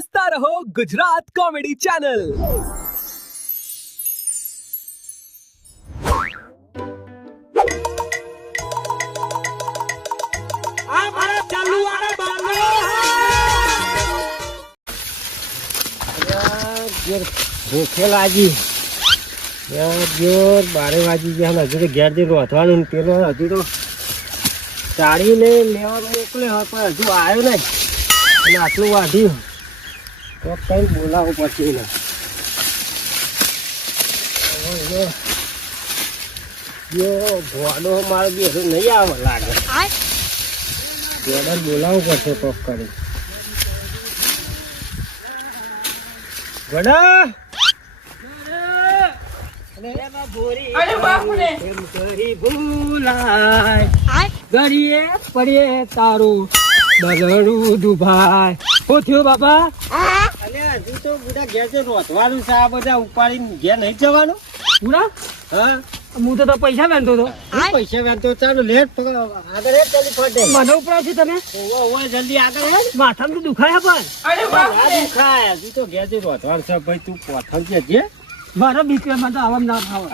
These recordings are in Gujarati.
હસતા રહો ગુજરાત કોમેડી ચેનલ। ભૂખે લાગી જોર 12 વાગી ગયા હજુ તો ઘેર જઈને રોધવાનું પેલો હજુ તો ચાળીને લેવા મોકલ્યો પણ હજુ આવ્યો નહીં અને આટલું વાઢ્યું તો કઈ બોલાવવું પડશે એને ઘોડો મારે બી હજુ નહીં આવે લાગે ઘોડો બોલાવવું પડશે કોક કરી ઘોડા ગળીએ પડીએ તારું બગડું દુભાઈ શું થયું બાપા? અરે હજુ તો બધા ઘેર છે રોધવાનું છે આ બધા ઉપાડીને ઘેર નહીં જવાનું પૂરા? હા હું તો પૈસા વેચતો હતો પૈસા વેચતો ચાલો લેટ આગળ હેડ જલ્દી ફટે મને ઉપરા છે તમે જલ્દી આગળ હેડ માથામાં તો દુખાય પણ દુખાય હજુ તો ઘેર જઈ રોધવાનું છે ભાઈ તું પોથમ છે મારા બીપીમાં તો આવા ના ખાવ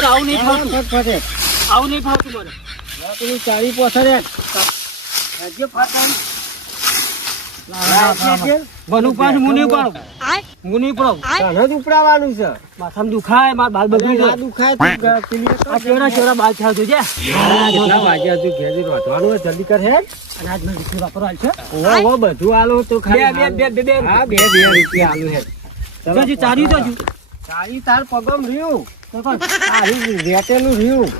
આવું નહીં ફાવતું ફટે આવું નહીં ફાવતું મને પેલું ચારી પોથરે ઉપડાવવાનું છે માથામાં દુખાય મારા બાલ બગડી દુખાય બાલ થાય છે કેટલા વાગ્યા તું ઘેર રોધવાનું જલ્દી કર હે અનાજ માં રૂપિયા વાપરવા છે બધું આલો તો બે રૂપિયા આલુ હે ચારી તાર પગમ રહ્યું વેટેલું રહ્યું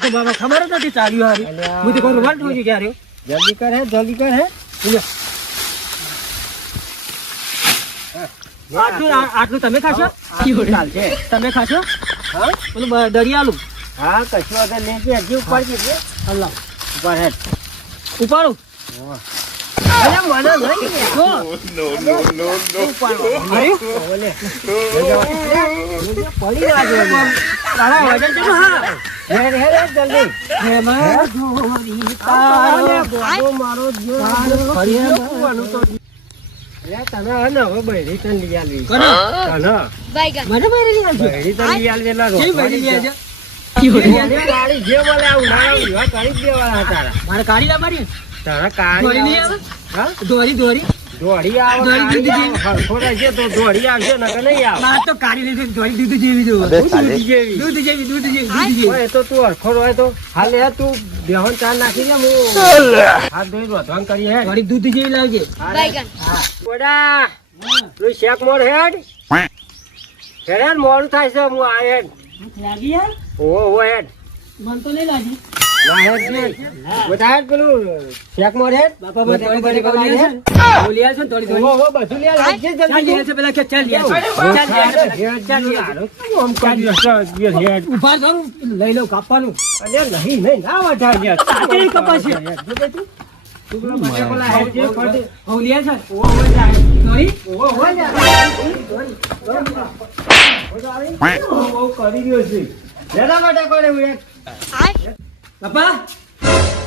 તો બાબા ખબર જ નથી ચાર્યું હારી હું તો કોઈ રોલ જોઈ ગયા જલ્દી કર હે આટલું તમે ખાશો ચાલશે તમે ખાશો હા પેલું દરિયાલું હા કશું આગળ લેજે હજી ઉપર જઈએ અલ્લાહ ઉપર હેડ ઉપાડું અરે મને નહીં પડી લાગે તારા વજન છે હા હેડ જલ્દી મારો તમે હવે બહેરી તન લઈ આવી ગાડી જે બોલે આવું ના કરી દેવાના તારા મારે કાઢી ના મારી તારા કાઢી દોરી આવે થોડા છે તો દોડી આવશે ને નહીં આવે તો કાઢી લીધી દોરી દૂધ જેવી દૂધ જેવી એ તો તું અરખો હોય તો હાલ હે તું બેહન ચાર નાખી દે હું હાથ ધોઈ રોધવાન કરી હે દોરી દૂધ જેવી લાગે ઓડા તું શેક મોર હેડ મોડું થાય છે હું આ હેડ લાગી યાર ઓ હેડ મન તો નહીં લાગી પેલું શેક મોર હેડ બાપા લઈ લઉં કાપવાનું નહીં ના વધારે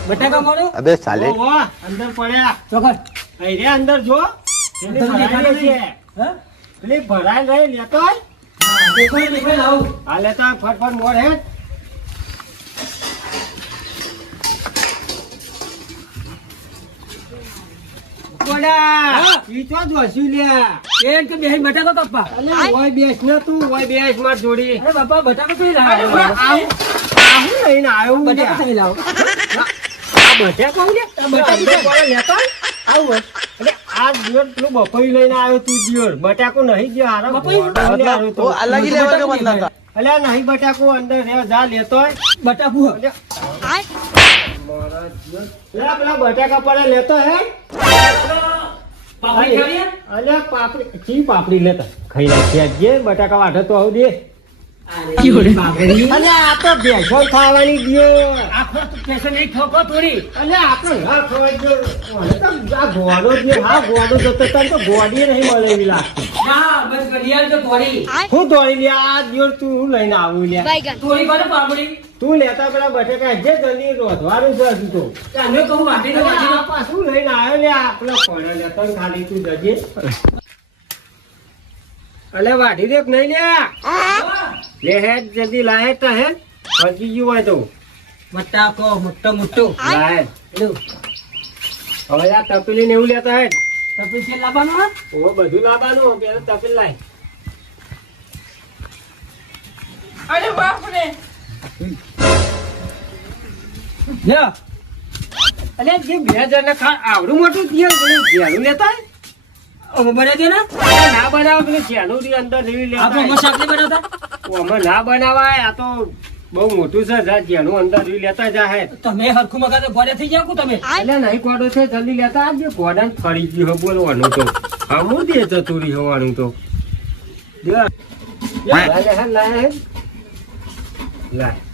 બટાકા મોડો અબે સાલે અંદર પડ્યા ચોકર અહીં રે અંદર જો પેલી ભરાય રહી લેતો દેખાય લાવ હા લેતા ફટફટ મોડ હે કોડા ઈ તો જોસી લે એન કે બેહી બટાકા કાપા અલે ઓય બેસ ને તું ઓય બેસ માર જોડી અરે બાપા બટાકા કઈ લાવ આવું લઈને આવ્યો બટાકા કઈ લાવ બટાકા લે બટાકા લેતો આવું એટલે આ દિવસ પેલું બપોઈ લઈને આવ્યો તું દિયોર બટાકો નહીં ગયો હારો બપોઈ તો અલગી લેવા કે બંધ હતા અલે નહીં બટાકો અંદર રે જા લેતો બટાકુ મારા દિવસ પેલા બટાકા પડે લેતો હે પાપડી ખાવી અલે પાપડી ચી પાપડી લેતા ખાઈ નાખી જે બટાકા વાઢો તો આવ દે અલે આ તો બેસો ખાવાની ગયો આખો તો પેસે નહીં ઠોકો થોડી અલે આપણે હા ખવાઈ ગયો આ ગોડો જે હા ગોડો જતો તને તો ગોડી નહીં મળે એવી લાગતી હા બસ ઘડિયાળ તો થોડી હું દોડી લે આ દિયોર તું લઈને આવું લે થોડી કોને પાપડી તું લેતા પેલા બટેકા જે જલ્દી રોધવાનું છે હજુ તો આને કહું વાટીને વાટીને પાછું લઈને આવ્યો લે આપણો કોણ લેતો ને ખાલી તું જજે અલે વાઢી દે કે નહીં લે હેડ જલ્દી લાહે તો હે ભરજી ગયું હોય તો મટાકો મોટો લાહે લો હવે આ તપેલી ને એવું લેતા હે તો પછી લાવવાનો ઓ બધું લાવવાનું પેલા તપેલ લાય અરે બાપ રે લ્યો અલે જે 2000 ને ખા આવડું મોટું દિયર ઘેરું લેતા હે હવે બનાવી દે ને અરે ના બનાવ પેલું જેનું ની અંદર લેવી લેતા આપણે મસાક નહીં બનાવતા ઓમાં ના બનાવાય આ તો બહુ મોટું છે જા જેનું અંદર લેવી લેતા જા હે તમે હરખું મગાતે ભરે થઈ જાવ તમે એટલે નહીં કોડો છે જલ્દી લેતા આવજે ગોડાને ફરી ગયું હે બોલવાનું તો હમું દે ચતુરી હોવાનું તો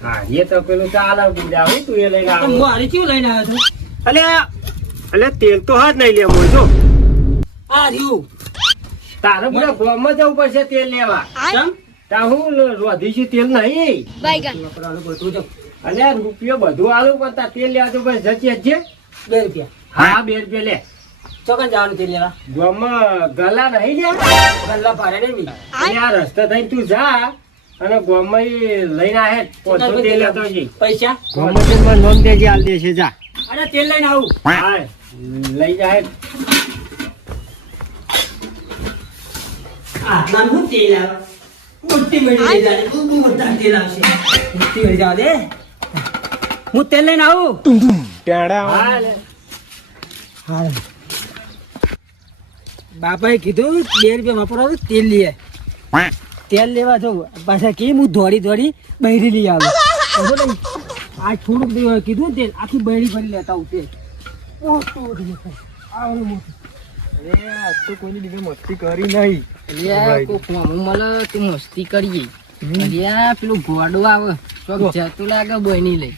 હા એ તો પેલું ચાલે બીજા હું તું એ લઈને તો આવું મારી કેવું લઈને આવ્યો છો અલે તેલ તો હાથ નહીં લે મોય જો આ રહ્યું તારે બધા ગોમાં જવું પડશે તેલ લેવા ચમ તા હું રોધીશું તેલ નહીં વાપરવાનું બધું જો અલે રૂપિયો બધું આલું પણ તાર તેલ લેવા તો બસ જતી જ 2 રૂપિયા હા 2 રૂપિયા લે ચોકન જવાનું તે લેવા ગોમાં ગલા નહીં લે ગલ્લા ભારે નહીં મી અને આ રસ્તા થઈને તું જા અને ગોમાં લઈને આહે પોતો તેલ લેતો જઈ પૈસા ગોમાં તેલ માં નોંધ દેજે આલ દેશે જા અરે તેલ લઈને આવું હા લઈ જાય આ નામ હું તેલ આવે મોટી મેળી લઈ જાય બહુ મોટા તેલ આવશે મોટી મેળી જાવ દે હું તેલ લઈને આવું હા લે હા બાપાએ કીધું 2 રૂપિયા વાપરવાનું તેલ લઈએ તેલ લેવા જવું પાછા કે હું દોડી બહેરી લઈ આવું ખબર નહીં આ થોડુંક દેવા કીધું તેલ આખી બહેરી ભરી લેતા આવું તેલ મોટું આવડું મોટું મસ્તી કરીએ અલ્યા પેલું ઘોડું આવે ચોક જતું લાગે બની લઈ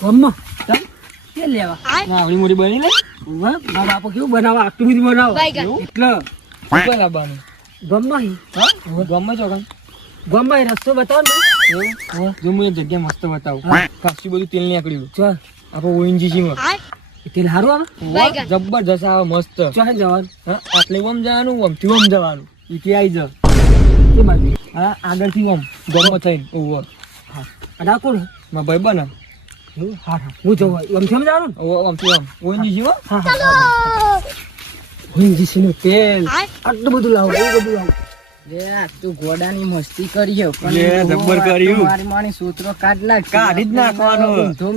ગમ્મા તે લેવા આવડી મોટી બની લે વાહ મારા બાપા કેવું બનાવે આટલું બધું બનાવો એટલે બરાબર ગમ્મા ગમે ચોકન ગમ્મા રસ્તો બતાવો ને જો હું એક જગ્યા મસ્ત બતાવું ખાસું બધું તેલ નીકળ્યું ચાલ આપણે ઓએનજીસી માં તેલ સારું આવે જબરજસ્ત આવે મસ્ત ચાલ જવાનું હા આટલે ઓમ જવાનું ઓમથી ઓમ જવાનું ઈથી આવી જા એ બાજુ હા આગળથી ઓમ ગમો થઈને ઓવર અને આ કોણ મારા ભાઈ બને એવું હા હા હું જવું એમ કેમ જવાનું ઓમથી ઓમ ઓએનજીસી માં હા હા હિન્દી નું તેલ આટલું બધું લાવો બહુ બધું લાવો તું ઘોડાની મસ્તી કરી લે, જબ્બર કર્યું. મારી મારી સૂત્રો કાઢ લાગ કાઢી જ નાખવાનો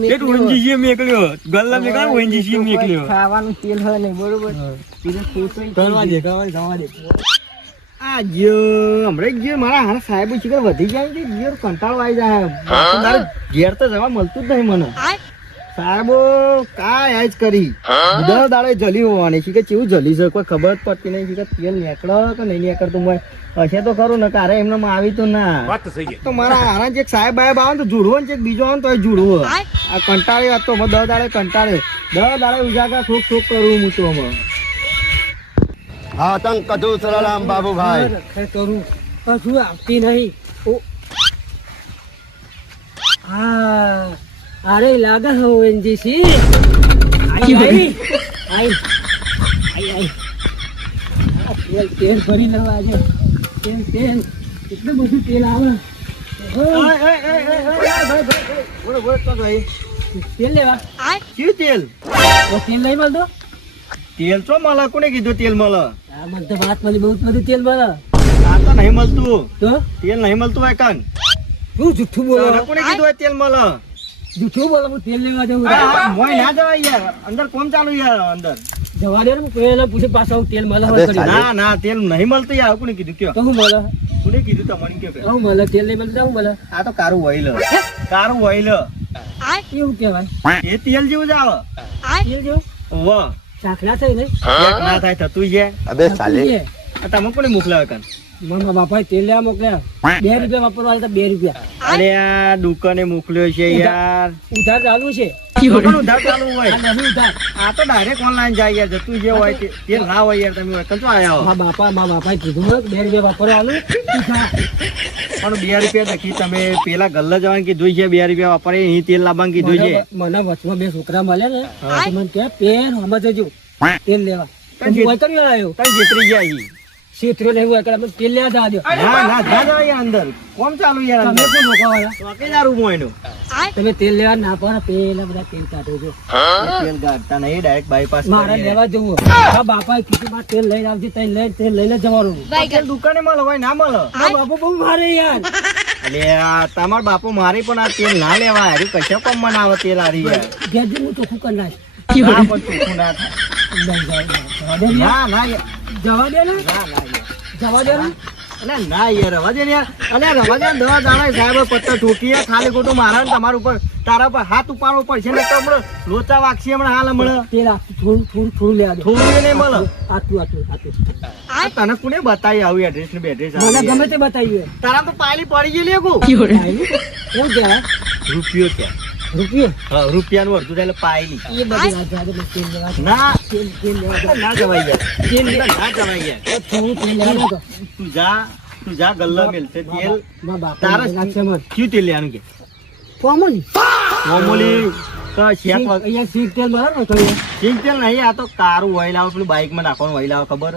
કેટલું ઓએનજીસી મેકલ્યો ગલ્લા મે કાં ઓએનજીસી મેકલ્યો ખાવાનું તેલ હોય નહીં બરોબર બીજું ખોટું કરવા દે જવા દે આ જો હમણાં ગયો મારા હારા સાહેબ શીખર વધી ગયા છે ઘેર કંટાળો આવી જાય તારે ઘેર તો જવા મળતું જ નહીં મને સાહેબો કાંઈ આજ કરી દર દાડે જલી હોવાની છે કે કેવું જલી છે કોઈ ખબર જ પડતી નહીં કે તેલ નીકળે કે નહીં નીકળતું હોય હશે તો ખરું ને કારે એમને આવી તો ના તો મારા હારા જે સાહેબ બાહેબ આવે ને તો જુડવો ને બીજો આવે ને તો જુડવો આ કંટાળે હતો દર દાડે કંટાળે દર દાડે ઉજાગરા થોક થોક કરું હું તો હમણાં આતંક કદુ સલારામ બાબુભાઈ રખે કરું હજુ આવતી નહીં ઓ હા અરે લાગે છે ઓએનજીસી આઈ તેલ ભરી લેવા આજે તેલ એટલું બધું તેલ આવે તેલ લેવા કયું તેલ તો તેલ લઈ મળતો તેલ છો મળે કોને કીધું તેલ મળે આ મને વાત મળી બહુ બધું તેલ મળે આ તો નહીં મળતું તો તેલ નહીં મળતું હોય કાન શું જુઠ્ઠું બોલો કોને કીધું હોય તેલ મળે જુઠ્ઠું બોલો હું તેલ લેવા જવું મોય ના જવાય યાર અંદર કોમ ચાલુ યાર અંદર જવા દે ને હું પહેલા પૂછે પાછા હું તેલ મળે હવે કરી ના ના તેલ નહીં મળતું યાર કોને કીધું કયો કહું મળે કોને કીધું તમને કયો કહું મળે તેલ નહીં મળે હું મળે આ તો કારું વહીલ કારું વહીલ એવું કહેવાય એ તેલ જેવું જ આવે તેલ જેવું વાહ ચાખલા થઈ નહીં ના થાય થતું છે અબે સાલે આ તમે કોને મોકલાવે કાન મારા બાપાએ તેલ લેવા મોકલ્યા 2 રૂપિયા વાપરવા હતા 2 રૂપિયા અરે આ દુકાને મોકલ્યો છે યાર ઉધાર ચાલુ છે પણ ઉધાર ચાલુ હોય આ નહીં ઉધાર આ તો ડાયરેક્ટ ઓનલાઈન જાય યાર જતું જે હોય તે ના હોય યાર તમે કંચો આયા હો મારા બાપાએ કીધું મને 2 રૂપિયા વાપરવા આલું ઉધાર. પણ 2 રૂપિયા નક્કી તમે પેલા ગલ્લા જવાનું કીધું છે 2 રૂપિયા વાપરે અહીં તેલ લાવવાનું કીધું છે મને વચમાં 2 છોકરા મળ્યા ને તો મને કહે પેન હમજ જજો તેલ લેવા કઈ હું હોય કર્યો આવ્યો કઈ જેતરી ગયા અહીં ક્ષેત્રો લેવું હોય મને તેલ લેવા જવા દો ના ના જા જા યાર અંદર કોમ ચાલુ યાર તમે અંદર શું રોકાવાના? ચોકીદાર ઉભો એનો તમે તેલ લેવા ના પડે પેલા બધા તેલ કાઢો છો તેલ ગાડતા નહીં ડાયરેક્ટ બાયપાસ મારે લેવા જવું આ બાપાએ કીધું મારે તેલ લઈને આવજે તઈ લઈને તેલ લઈને જવાનું તેલ દુકાને મળે હોય ના મળે આ બાપુ બહુ મારે યાર એટલે આ તમાર બાપુ મારી પણ આ તેલ ના લેવા હારી કશા કોમ માં ના આવે તેલ હારી યાર ઘેર જઈને હું ચોખ્ખું કરી નાખ ના પણ ચોખ્ખું ના થાય ના ના યાર જવા દે ને ના ના યાર જવા દે ને અલે ના યાર રવા દે ને યાર અલે રવા દે 10 દાડા સાહેબ પત્તા ઠોકી ખાલી ખોટું મારા ને તમારા ઉપર તારા પર હાથ ઉપાડવો પડશે ને તો હમણાં લોચા વાગશે હમણાં હાલ હમણાં તેલ આખું થોડું લેવા દે થોડું નહીં મળે આટલું આ તને કોને બતાવી આવું એડ્રેસ ને બેડ્રેસ મને ગમે તે બતાવ્યું તારા તો પાયલી પડી ગયેલી ગો એવું કહેવાય રૂપિયો ક્યાં રૂપિયો હા રૂપિયાનું અડધું થાય એટલે પાયલી એ બધી વાત જાડે બસ તેલ લેવા દે. ના તેલ લેવા દે. ના જવાય યાર તેલ લે. ના જવાય યાર થોડું તેલ લેવા દે તો. તું જા ગલ્લા મેલશે તેલ મારા બાપા તારા નાખશે મને ક્યું તેલ લેવાનું કે કોમોની મામૂલી શેક અહીંયા શીખ તેલ બરાબર ને તો અહીંયા. સિંગ તેલ નહીં આ તો કારું ઓઇલ આવે પેલું બાઇક માં નાખવાનું ઓઇલ આવે ખબર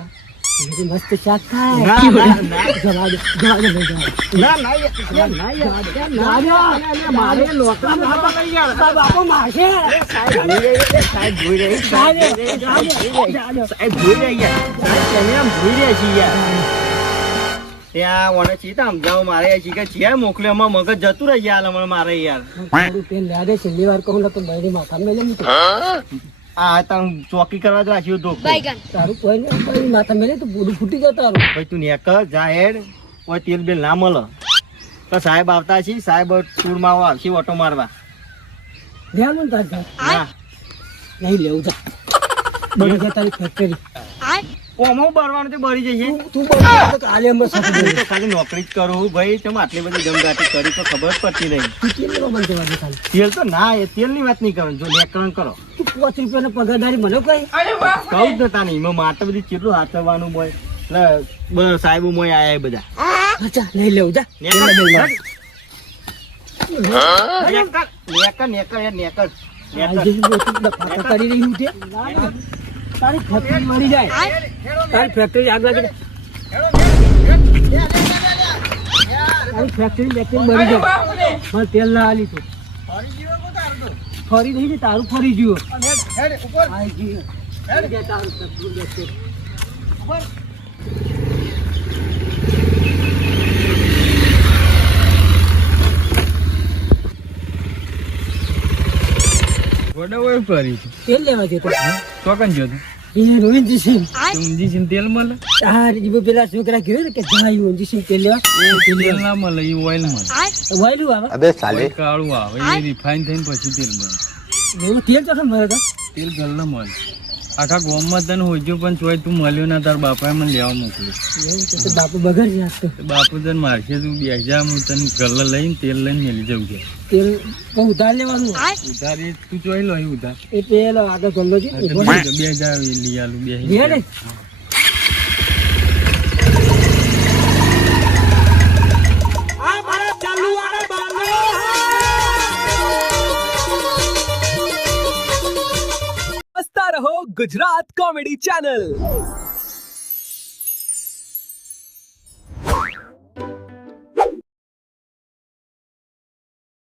એનાથી મસ્ત શાક ખાય ના ના જવા દે ભાઈ, જવા દે. ના ના યાર ના યાર ના દે. મારે લોકડા માં લઈ યાર તારા બાપો મારશે. સાહેબ જોઈ રહી જા દે, જા દે, જા દે. સાહેબ જોઈ રહી યાર સાહેબ કેમેરા જોઈ રહ્યા છીએ યાર ત્યાં ઓને ચીતા સમજાવો મારે છે કે છે મોકલ્યો એમાં મગજ જતું રહી ગયા હમણાં મારે યાર થોડું તેલ લેવા દે. છેલ્લી વાર કહું ને તો બૈરી માથામાં મેલે ને તો. આ તમે ચોકી કરવા જ રાખ્યું હતું તારું કોઈ નહીં બૈરી માથા મેલે તો પૂરું ફૂટી જાય તારું. ભાઈ તું નેક જા હેડ કોઈ તેલ બેલ ના મળે તો સાહેબ આવતા છે સાહેબ ટૂરમાં આવશે ઓટો મારવા ધ્યાન મને તાર જા. ના નહીં લેવું જા. બની જાય તારી ફેક્ટરી. ઓમો બરવાનું તે બળી જશે તું બોલ તો કાલે અમે સાથે હું બોલીએ. તો ખાલી નોકરી જ કરું ભાઈ તમે આટલી બધી જમગાટી કરી તો ખબર જ પડતી નહીં તું કેમ લેવા મને જવા દે ખાલી? તેલ તો ના એ તેલની વાત નહીં કરવાની જો નેકરણ કરો તું 5 રૂપિયાનો પગારદારી મને કઈ કહું જ નતા નહીં એમાં મારે તો બધું કેટલું હાચવવાનું હોય એટલે બધા સાહેબો મોય આયા એ બધા અચ્છા નહીં લેવું જા. નેકર તેલ લેવા. નેકર નેકર યાર નેકર આ નેકર જે મોટું ડફાટા કરી રહ્યું છે તારી ફેક્ટરી મળી જાય તારી ફેક્ટરી આગ લાગે તારી ફેક્ટરી મળી જાય મને તેલ ના આલી તું ફરી નહીં ને તારું ફરી ગયું આઈ ગયું. તારું ફેક્ટરી બેસે. તેલ લેવા જતો એ રોહિતજી સિંહ આ પેલા છોકરા કહ્યું ને કે જાય રોહિતજી સિંહ તેલ લેવા વાયલું આવે અબે સાલે એવું તેલ તો મળે તો આખા ગામમાં તને હોજો પણ ચોય તું મળ્યો ના તાર બાપાએ મને લેવા મોકલ્યું એવું તો બાપુ બગર છે આજ તો. બાપુ તને મારશે તું બેસજા હું તને ગલ્લા લઈને તેલ લઈને મેલી જવું છે તેલ બહુ ઉધાર લેવાનું ઉધાર એ તું ચોઈ લો ઉધાર એ પેલો આગળ ગલ્લો છે એ બોલ. બે હજાર લઈ આલું બે લે ને. હસતા રહો ગુજરાત કોમેડી ચેનલ.